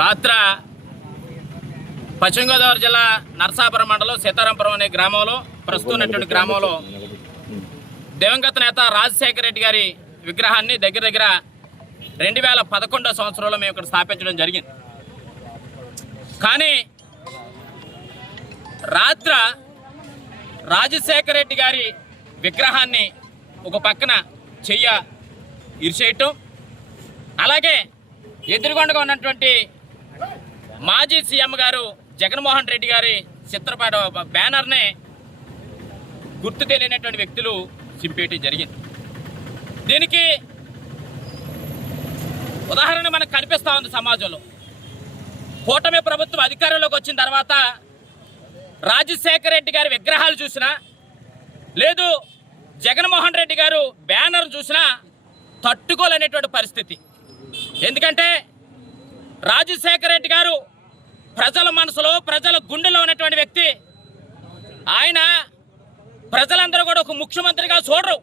రాత్ర పశ్చిమ గోదావరి జిల్లా నరసాపురం మండలం సీతారాంపురం అనే గ్రామంలో ప్రస్తుతం ఉన్నటువంటి గ్రామంలో దివంగత నేత రాజశేఖర రెడ్డి గారి విగ్రహాన్ని దగ్గర 2011 సంవత్సరంలో మేము ఇక్కడ స్థాపించడం జరిగింది. కానీ రాత్ర రాజశేఖర రెడ్డి గారి విగ్రహాన్ని ఒక పక్కన ఇరిచేయటం, అలాగే ఎదురుగుండగా ఉన్నటువంటి మాజీ సీఎం గారు జగన్మోహన్ రెడ్డి గారి చిత్రపట బ్యానర్ని గుర్తు తెలియనటువంటి వ్యక్తులు చింపేయటం జరిగింది. దీనికి ఉదాహరణ మనకు కనిపిస్తూ ఉంది. సమాజంలో కూటమి ప్రభుత్వం అధికారంలోకి వచ్చిన తర్వాత రాజశేఖర రెడ్డి గారి విగ్రహాలు చూసినా, లేదు జగన్మోహన్ రెడ్డి గారు బ్యానర్ చూసినా తట్టుకోలేనటువంటి పరిస్థితి. ఎందుకంటే రాజశేఖర రెడ్డి గారు ప్రజల మనసులో, ప్రజల గుండెలో ఉన్నటువంటి వ్యక్తి. ఆయన ప్రజలందరూ కూడా ఒక ముఖ్యమంత్రిగా చూడరు,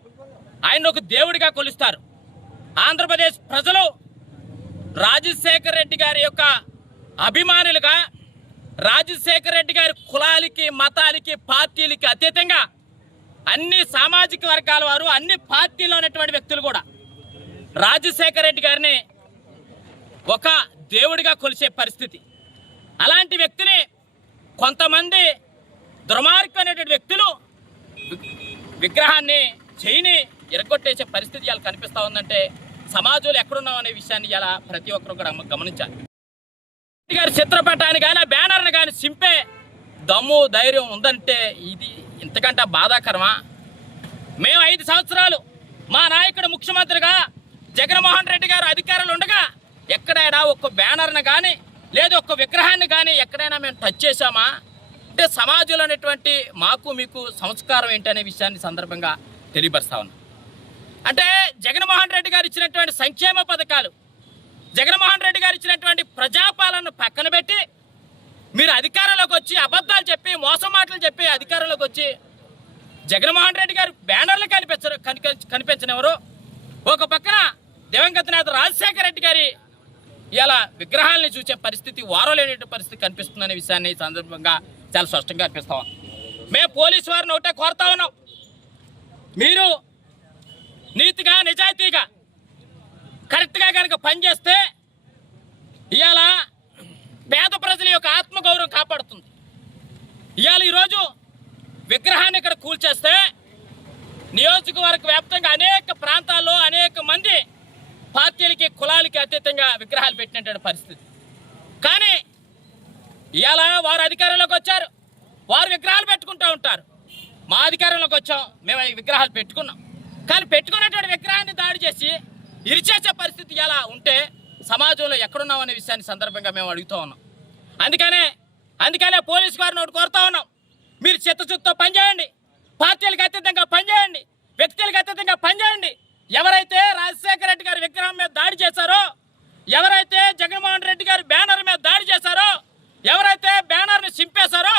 ఆయన ఒక దేవుడిగా కొలుస్తారు. ఆంధ్రప్రదేశ్ ప్రజలు రాజశేఖర రెడ్డి గారి యొక్క అభిమానులుగా, రాజశేఖర రెడ్డి గారి కులాలకి, మతాలకి, పార్టీలకి అతీతంగా అన్ని సామాజిక వర్గాల వారు, అన్ని పార్టీలో ఉన్నటువంటి వ్యక్తులు కూడా రాజశేఖర రెడ్డి గారిని ఒక దేవుడిగా కొలిచే పరిస్థితి. అలాంటి వ్యక్తిని కొంతమంది దుర్మార్గమైనటువంటి వ్యక్తులు విగ్రహాన్ని ఇరగొట్టేసే పరిస్థితి ఇలా కనిపిస్తూ ఉందంటే సమాజంలో ఎక్కడున్నాం అనే విషయాన్ని ఇలా ప్రతి ఒక్కరు కూడా గమనించాలి. గారి చిత్రపటాన్ని కానీ, బ్యానర్ని కానీ చింపే దమ్ము, ధైర్యం ఉందంటే ఇది ఇంతకంటే బాధాకరమా? మేము 5 సంవత్సరాలు మా నాయకుడు ముఖ్యమంత్రిగా జగన్మోహన్ రెడ్డి గారు అధికారులు ఉండగా ఎక్కడైనా ఒక్క బ్యానర్ని కానీ, లేదు ఒక్క విగ్రహాన్ని కానీ ఎక్కడైనా మేము టచ్ చేశామా? అంటే సమాజంలో ఉన్నటువంటి మాకు మీకు సంస్కారం ఏంటనే విషయాన్ని సందర్భంగా తెలియపరుస్తా ఉన్నాం. అంటే జగన్మోహన్ రెడ్డి గారు ఇచ్చినటువంటి సంక్షేమ పథకాలు, జగన్మోహన్ రెడ్డి గారు ఇచ్చినటువంటి ప్రజాపాలనను పక్కన పెట్టి మీరు అధికారంలోకి వచ్చి అబద్ధాలు చెప్పి, మోసం మాటలు చెప్పి అధికారంలోకి వచ్చి జగన్మోహన్ రెడ్డి గారు బ్యానర్లు కనిపించనివ్వరు. ఒక పక్కన దివంగత నేత రాజశేఖర రెడ్డి గారి ఇలా విగ్రహాలని చూసే పరిస్థితి, వారలేని పరిస్థితి కనిపిస్తుందనే విషయాన్ని ఈ సందర్భంగా చాలా స్పష్టంగా అనిపిస్తాం. మేము పోలీసు వారిని ఒకటే కోరుతా ఉన్నాం, మీరు నీతిగా, నిజాయితీగా, కరెక్ట్గా కనుక పనిచేస్తే ఇవాళ పేద ప్రజల యొక్క ఆత్మగౌరవం కాపాడుతుంది. ఇవాళ ఈరోజు విగ్రహాన్ని ఇక్కడ కూల్చేస్తే నియోజకవర్గ వ్యాప్తంగా అనేక ప్రాంతాల్లో అనేక మంది పార్టీలకి, కులాలకి అతీతంగా విగ్రహాలు పెట్టినటువంటి పరిస్థితి. కానీ ఇవాళ వారు అధికారంలోకి వచ్చారు, వారు విగ్రహాలు పెట్టుకుంటూ ఉంటారు. మా అధికారంలోకి వచ్చాం, మేము ఈ విగ్రహాలు పెట్టుకున్నాం. కానీ పెట్టుకున్నటువంటి విగ్రహాన్ని దాడి చేసి ఇరిచేసే పరిస్థితి ఎలా ఉంటే సమాజంలో ఎక్కడున్నాం అనే విషయాన్ని సందర్భంగా మేము అడుగుతూ ఉన్నాం. అందుకనే పోలీసు వారిని ఒకటి కోరుతా ఉన్నాం, మీరు చిత్తశుద్ధితో పనిచేయండి, పార్టీలకు అతీతంగా పనిచేయండి, వ్యక్తులకు అతీతంగా పనిచేయండి. ఎవరైతే రాజశేఖర రెడ్డి గారి విగ్రహం మీద దాడి చేశారో, ఎవరైతే జగన్మోహన్ రెడ్డి గారి బ్యానర్ మీద దాడి చేశారో, ఎవరైతే బ్యానర్ని చింపేశారో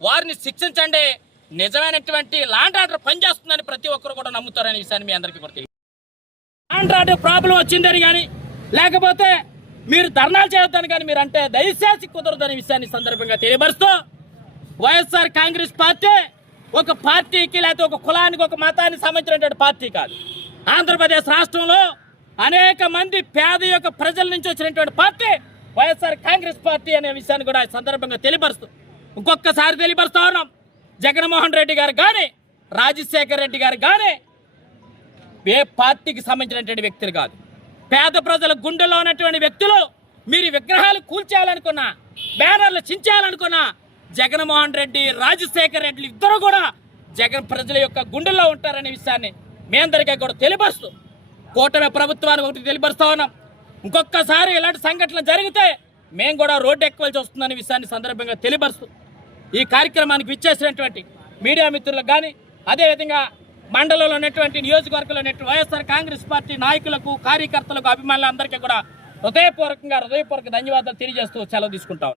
వారిని శిక్షించండి. నిజమైనటువంటి లాండ్ ఆర్డర్ పనిచేస్తుందని ప్రతి ఒక్కరు కూడా నమ్ముతారనే విషయాన్ని మీ అందరికీ కూడా తెలియదు. లాండ్ ఆర్డర్ ప్రాబ్లం వచ్చిందని కానీ, లేకపోతే మీరు ధర్నాలు చేయొద్దని కానీ మీరు అంటే దయచేసి కుదరదనే విషయాన్ని సందర్భంగా తెలియపరుస్తూ, వైఎస్ఆర్ కాంగ్రెస్ పార్టీ ఒక పార్టీకి, లేకపోతే ఒక కులానికి, ఒక మతానికి సంబంధించినటువంటి పార్టీ కాదు. ఆంధ్రప్రదేశ్ రాష్ట్రంలో అనేక మంది పేద యొక్క ప్రజల నుంచి వచ్చినటువంటి పార్టీ వైఎస్ఆర్ కాంగ్రెస్ పార్టీ అనే విషయాన్ని కూడా సందర్భంగా తెలియపరుస్తూ ఇంకొకసారి తెలియపరుస్తా ఉన్నాం. జగన్మోహన్ రెడ్డి గారు కానీ, రాజశేఖర రెడ్డి గారు కానీ ఏ పార్టీకి సంబంధించినటువంటి వ్యక్తులు కాదు, పేద ప్రజల గుండెలో ఉన్నటువంటి వ్యక్తులు. మీరు విగ్రహాలు కూల్చేయాలనుకున్నా, బ్యానర్లు చించేయాలనుకున్నా జగన్మోహన్ రెడ్డి, రాజశేఖర రెడ్డి ఇద్దరు కూడా జగన్ ప్రజల యొక్క గుండెల్లో ఉంటారనే విషయాన్ని మీ అందరికీ కూడా తెలియపరుస్తూ కూటమి ప్రభుత్వానికి ఒకటి తెలియపరుస్తా ఉన్నాం. ఇంకొకసారి ఇలాంటి సంఘటనలు జరిగితే మేము కూడా రోడ్డు ఎక్కవలసి వస్తుందనే విషయాన్ని సందర్భంగా తెలియపరుస్తూ ఈ కార్యక్రమానికి విచ్చేసినటువంటి మీడియా మిత్రులకు కానీ, అదేవిధంగా మండలంలో ఉన్నటువంటి, నియోజకవర్గంలో ఉన్నటువంటి వైఎస్ఆర్ కాంగ్రెస్ పార్టీ నాయకులకు, కార్యకర్తలకు, అభిమానులందరికీ కూడా హృదయపూర్వక ధన్యవాదాలు తెలియజేస్తూ సెలవు తీసుకుంటాం.